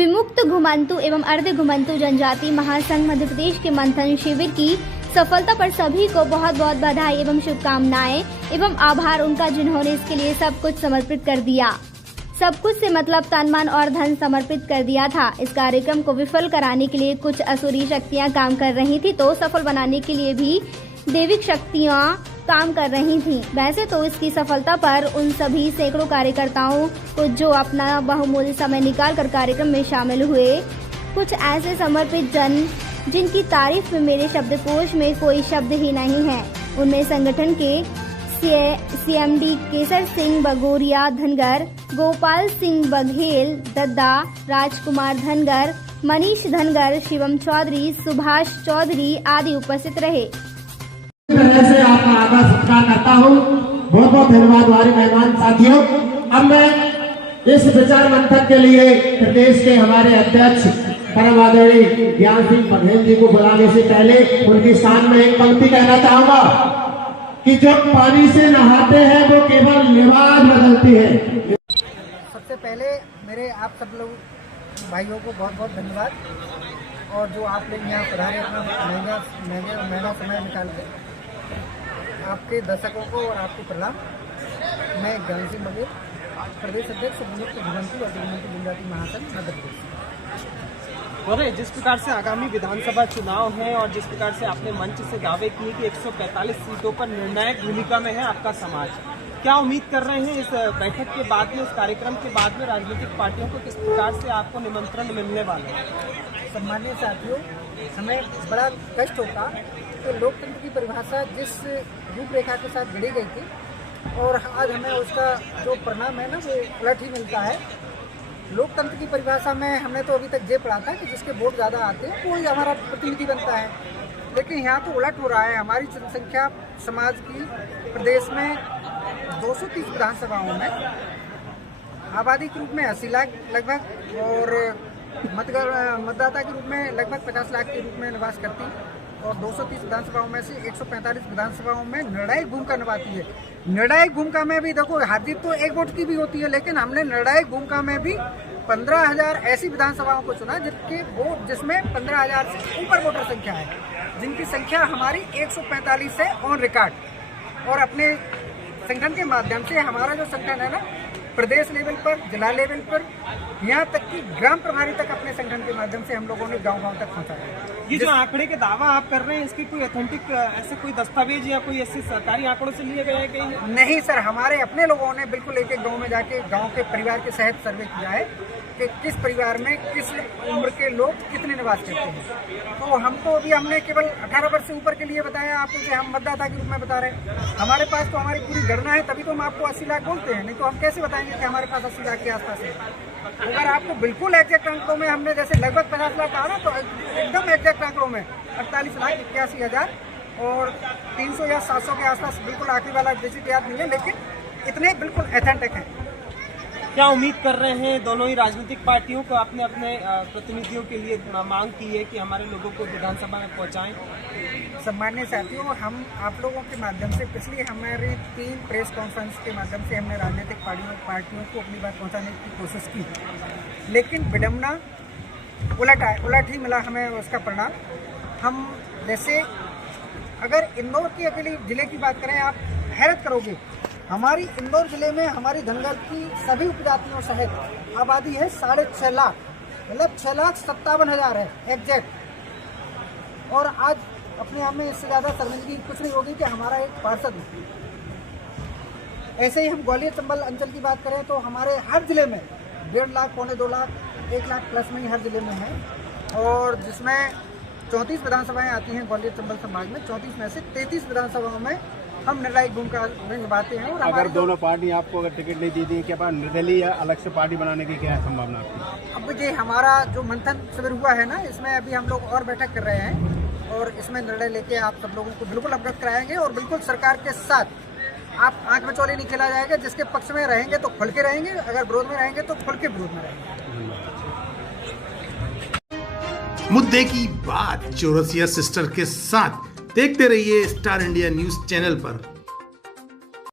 विमुक्त घुमंतु एवं अर्ध घुमंतु जनजाति महासंघ मध्य प्रदेश के मंथन शिविर की सफलता पर सभी को बहुत बहुत बधाई एवं शुभकामनाएं एवं आभार उनका, जिन्होंने इसके लिए सब कुछ समर्पित कर दिया। सब कुछ से मतलब तन मन और धन समर्पित कर दिया था। इस कार्यक्रम को विफल कराने के लिए कुछ असुरी शक्तियां काम कर रही थी, तो सफल बनाने के लिए भी दैविक शक्तियां काम कर रही थीं। वैसे तो इसकी सफलता पर उन सभी सैकड़ों कार्यकर्ताओं को जो अपना बहुमूल्य समय निकाल कर कार्यक्रम में शामिल हुए, कुछ ऐसे समर्पित जन जिनकी तारीफ में मेरे शब्दकोश में कोई शब्द ही नहीं है। उनमें संगठन के सीएमडी केसर सिंह बगोरिया धनगर, गोपाल सिंह बघेल दद्दा, राजकुमार धनगर, मनीष धनगर, शिवम चौधरी, सुभाष चौधरी आदि उपस्थित रहे। से आपका आदर सत्कार करता हूँ। बहुत बहुत धन्यवाद हमारे मेहमान साथियों। अब मैं इस विचार मंथन के लिए प्रदेश के हमारे अध्यक्ष परम आदरणीय ज्ञान सिंह बघेल जी को बुलाने से पहले उनकी शान में एक पंक्ति कहना चाहूंगा कि जो पानी से नहाते हैं वो केवल लिबास बदलती है। सबसे पहले मेरे आप सब लोग भाइयों को बहुत बहुत धन्यवाद, और जो आप लोग यहाँ पधारे अपना महंगा समय निकाल के, आपके दर्शकों को और आपको प्रणाम। मैं ज्ञान सिंह बघेल, प्रदेश अध्यक्ष विमुक्त घुमंतु और जनजाति महासंघ मध्य प्रदेश। जिस प्रकार से आगामी विधानसभा चुनाव है और जिस प्रकार से आपने मंच से दावे किए कि 145 सीटों पर निर्णायक भूमिका में है आपका समाज, क्या उम्मीद कर रहे हैं इस बैठक के बाद में, इस कार्यक्रम के बाद में राजनीतिक पार्टियों को किस प्रकार से आपको निमंत्रण मिलने वाला है? सम्मानीय साथियों, हमें बड़ा कष्ट होता कि लोकतंत्र की परिभाषा जिस रूपरेखा के साथ गढ़ी गई थी, और आज हमें उसका जो परिणाम है ना वो उलट ही मिलता है। लोकतंत्र की परिभाषा में हमने तो अभी तक ये पढ़ा था कि जिसके वोट ज़्यादा आते हैं वो ही हमारा प्रतिनिधि बनता है, लेकिन यहाँ तो उलट हो रहा है। हमारी जनसंख्या समाज की प्रदेश में 230 विधानसभाओं में आबादी के रूप में 80 लाख लगभग, और मतदाता के रूप में लगभग 50 लाख के रूप में निवास करती, और 230 विधानसभाओं में से 145 विधानसभाओं में निर्णायक भूमिका निभाती है। निर्णायक भूमिका में भी देखो, हार जीत तो एक वोट की भी होती है, लेकिन हमने निर्णायक भूमिका में भी 15,000 ऐसी विधानसभाओं को चुना जिसके वोट, जिसमें 15,000 से ऊपर वोटर संख्या है, जिनकी संख्या हमारी 145 है ऑन रिकॉर्ड। और अपने संगठन के माध्यम से हमारा जो संगठन है ना, प्रदेश लेवल पर, जिला लेवल पर, यहाँ तक कि ग्राम प्रभारी तक अपने संगठन के माध्यम से हम लोगों ने गांव-गांव तक पहुँचाया। ये जो आंकड़े के दावा आप कर रहे हैं, इसके कोई ऑथेंटिक ऐसे कोई दस्तावेज या कोई ऐसे सरकारी आंकड़ों से लिए गए हैं कहीं? नहीं सर, हमारे अपने लोगों ने बिल्कुल एक एक गाँव में जाके गाँव के परिवार के सहित सर्वे किया है कि किस परिवार में किस उम्र के लोग कितने निवास करते हैं। तो हमको अभी हमने केवल 18 वर्ष से ऊपर के लिए बताया आपको, कि हम मतदाता के रूप में बता रहे हैं। हमारे पास तो हमारी पूरी गणना है, तभी तो हम आपको 80 लाख बोलते हैं, नहीं तो हम कैसे बताएंगे कि हमारे पास 80 लाख के आसपास है। अगर आपको बिल्कुल एग्जैक्ट आंकड़ों में हमने जैसे लगभग 50 लाख आ रहा, तो एकदम एग्जैक्ट आंकड़ों में 48,81,000 और 300 या 700 के आसपास, बिल्कुल आखिरी वाला डिजिट याद नहीं है, लेकिन इतने बिल्कुल ऑथेंटिक हैं। क्या उम्मीद कर रहे हैं दोनों ही राजनीतिक पार्टियों को अपने अपने प्रतिनिधियों के लिए मांग की है कि हमारे लोगों को विधानसभा में पहुंचाएं? सम्मानीय साथियों, हम आप लोगों के माध्यम से पिछली हमारी 3 प्रेस कॉन्फ्रेंस के माध्यम से हमने राजनीतिक पार्टियों को अपनी बात पहुंचाने की कोशिश की, लेकिन विडम्बना उलट ही मिला हमें उसका परिणाम। हम जैसे अगर इंदौर की अकेले जिले की बात करें, आप हैरत करोगे, हमारी इंदौर जिले में हमारी धनगर की सभी उपजातियों सहित आबादी है 6.5 लाख, मतलब 6,57,000 है एग्जैक्ट। और आज अपने आप में इससे ज़्यादा शर्मिंदगी कुछ नहीं होगी कि हमारा एक पार्षद है। ऐसे ही हम ग्वालियर चंबल अंचल की बात करें तो हमारे हर जिले में 1.5 लाख, 2.25 लाख, 1 लाख प्लस में ही हर जिले में है, और जिसमें 34 विधानसभाएं आती हैं ग्वालियर चंबल संभाग में। 34 में से 33 विधानसभाओं में हम निर्णायक भूमिका निभाते हैं। और अगर दोनों पार्टी आपको अगर टिकट नहीं दी थी, क्या बात निर्दलीय या अलग से पार्टी बनाने की क्या संभावना आपकी? अब ये हमारा जो मंथन शिविर हुआ है ना, इसमें अभी हम लोग और बैठक कर रहे हैं, और इसमें निर्णय लेके आप सब लोगों को बिल्कुल अवगत कराएंगे, और बिल्कुल सरकार के साथ आप आंख में चौले नहीं खेला जाएगा। जिसके पक्ष में रहेंगे तो खुल के रहेंगे, अगर विरोध में रहेंगे तो खुल के विरोध में रहेंगे। मुद्दे की बात चौरसिया सिस्टर के साथ देखते रहिए स्टार इंडिया न्यूज चैनल पर।